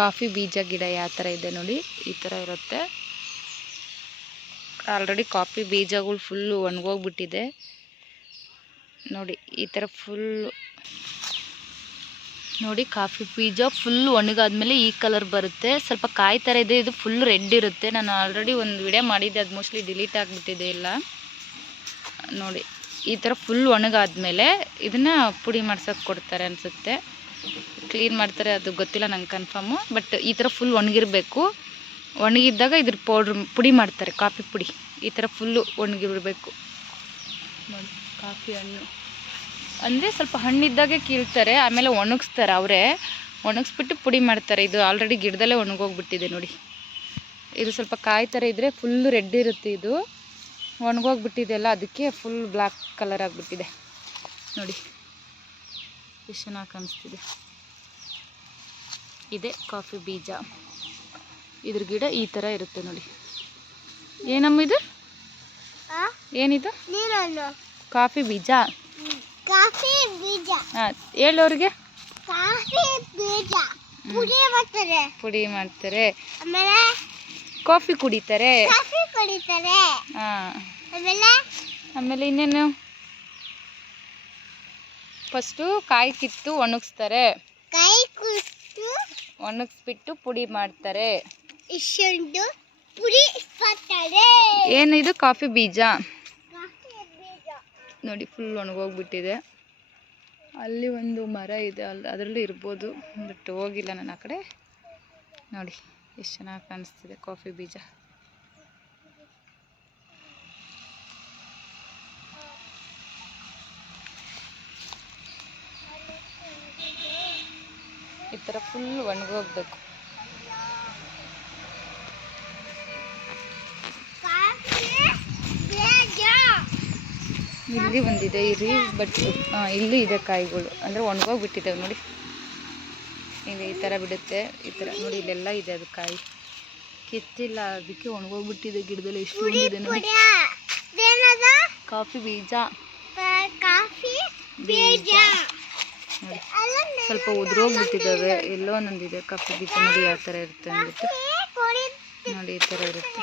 Coffee ಬೀಜ ಗಿಡ ಯಾವ ಥರ ಇದೆ ನೋಡಿ, ಈ ಥರ ಇರುತ್ತೆ. ಆಲ್ರೆಡಿ ಕಾಫಿ ಬೀಜಗಳು ಫುಲ್ಲು ಒಣಗೋಗ್ಬಿಟ್ಟಿದೆ. ನೋಡಿ, ಈ ಥರ ಫುಲ್ಲು ನೋಡಿ, ಕಾಫಿ ಬೀಜ ಫುಲ್ ಒಣಗಾದ್ಮೇಲೆ ಈ ಕಲರ್ ಬರುತ್ತೆ. ಸ್ವಲ್ಪ ಕಾಯಿ ಥರ ಇದೆ, ಇದು ಫುಲ್ ರೆಡ್ ಇರುತ್ತೆ. ನಾನು ಆಲ್ರೆಡಿ ಒಂದು ವಿಡಿಯೋ ಮಾಡಿದ್ದೆ, ಅದು ಮೋಸ್ಟ್ಲಿ ಡಿಲೀಟ್ ಆಗಿಬಿಟ್ಟಿದೆ ಇಲ್ಲ ನೋಡಿ, ಈ ಥರ ಫುಲ್ ಒಣಗಾದ್ಮೇಲೆ ಇದನ್ನು ಪುಡಿ ಮಾಡ್ಸೋಕೆ ಕೊಡ್ತಾರೆ ಅನಿಸುತ್ತೆ. ಕ್ಲೀನ್ ಮಾಡ್ತಾರೆ ಅದು ಗೊತ್ತಿಲ್ಲ ನಂಗೆ ಕನ್ಫರ್ಮು ಬಟ್ ಈ ಥರ ಫುಲ್ ಒಣಗಿರಬೇಕು. ಒಣಗಿದ್ದಾಗ ಇದ್ರ ಪೌಡ್ರ್ ಪುಡಿ ಮಾಡ್ತಾರೆ ಕಾಫಿ ಪುಡಿ. ಈ ಥರ ಫುಲ್ಲು ಒಣಗಿರ್ಬೇಕು. ನೋಡಿ ಕಾಫಿ ಹಣ್ಣು. ಅಂದರೆ ಸ್ವಲ್ಪ ಹಣ್ಣಿದ್ದಾಗೆ ಕೀಳ್ತಾರೆ ಆಮೇಲೆ ಒಣಗಿಸ್ತಾರೆ ಅವರೇ. ಒಣಗಿಸ್ಬಿಟ್ಟು ಪುಡಿ ಮಾಡ್ತಾರೆ. ಇದು ಆಲ್ರೆಡಿ ಗಿಡದಲ್ಲೇ ಒಣಗೋಗ್ಬಿಟ್ಟಿದೆ ನೋಡಿ. ಇದು ಸ್ವಲ್ಪ ಕಾಯಿ ಥರ ಇದ್ದರೆ ಫುಲ್ಲು ರೆಡ್ ಇರುತ್ತೆ ಇದು. ಒಣಗೋಗ್ಬಿಟ್ಟಿದೆಯಲ್ಲ ಅದಕ್ಕೆ ಫುಲ್ ಬ್ಲ್ಯಾಕ್ ಕಲರ್ ಆಗಿಬಿಟ್ಟಿದೆ. ನೋಡಿ. ಎಷ್ಟು ಚೆನ್ನಾಗಿ ಕಾಣಿಸ್ತಿದೆ. ಇದೆ ಕಾಫಿ ಬೀಜ. ಇದ್ರ ಗಿಡ ಈ ಥರ ಇರುತ್ತೆ ನೋಡಿ. ಏನಮ್ಮ ಇದು? ಏನಿದು? ಕಾಫಿ ಬೀಜ? ಕಾಫಿ ಬೀಜ. ಹಾಂ ಹೇಳೋರಿಗೆ ಕಾಫಿ ಬೀಜ. ಪುಡಿ ಮಾಡ್ತಾರೆ. ಪುಡಿ ಮಾಡ್ತಾರೆ. ಆಮೇಲೆ ಕಾಫಿ ಕುಡಿತಾರೆ. ಕಾಫಿ ಕುಡಿತಾರೆ. ಆಮೇಲೆ ಇನ್ನೇನು? ಫಸ್ಟು ಕಾಯಿ ಕಿತ್ತು ಒಣಗಿಸ್ತಾರೆ. ಕಾಯಿ ಕಿತ್ತು ಒಣಗಿಸ್ಬಿಟ್ಟು ಪುಡಿ ಮಾಡ್ತಾರೆ. ಇಷ್ಟೊಂದು ಪುಡಿ ಮಾಡ್ತಾರೆ ಏನಿದು ಕಾಫಿ ಬೀಜ. ಕಾಫಿ ಬೀಜ. ನೋಡಿ ಫುಲ್ ಒಣಗೋಗ್ಬಿಟ್ಟಿದೆ. ಅಲ್ಲಿ ಒಂದು ಮರ ಇದೆ ಅಲ್ಲಿ ಅದರಲ್ಲೂ ಇರ್ಬೋದು. ಬಟ್ ಹೋಗಿಲ್ಲ ನಾನು ಆ ಕಡೆ. ನೋಡಿ ಎಷ್ಟು ಚೆನ್ನಾಗಿ ಕಾಣಿಸ್ತಿದೆ ಕಾಫಿ ಬೀಜ. ಈ ಥರ ಫುಲ್ ಒಣಗೋಗ್ಬೇಕು. ಇಲ್ಲಿ ಒಂದಿದೆ ಇರಿ ಬಟ್ ಇಲ್ಲೂ ಇದೆ ಕಾಯಿಗಳು. ಅಂದರೆ ಒಣಗೋಗ್ಬಿಟ್ಟಿದ್ದಾವೆ ನೋಡಿ. ಇಲ್ಲಿ ಈ ಥರ ಬಿಡುತ್ತೆ ಈ ಥರ ನೋಡಿ ಇಲ್ಲೆಲ್ಲ ಇದೆ ಅದು ಕಾಯಿ. ಕಿತ್ತಿಲ್ಲ ಅದಕ್ಕೆ ಒಣಗೋಗ್ಬಿಟ್ಟಿದೆ ಗಿಡದಲ್ಲಿ ಎಷ್ಟು ಬಂದಿದೆ ನೋಡಿ. ಕಾಫಿ ಬೀಜ. ಕಾಫಿ ಬೀಜ. ನೋಡಿ. ಸ್ವಲ್ಪ ಉದುರೋಗ್ಬಿಟ್ಟಿದ್ದಾವೆ ಎಲ್ಲೋ ಒಂದೊಂದಿದೆ. ಕಪ್ಪು ಬೀಜ ನೋಡಿ ಯಾವ ಥರ ಇರುತ್ತೆ ಅಂದ್ಬಿಟ್ಟು ನೋಡಿ ಈ ಥರ ಇರುತ್ತೆ.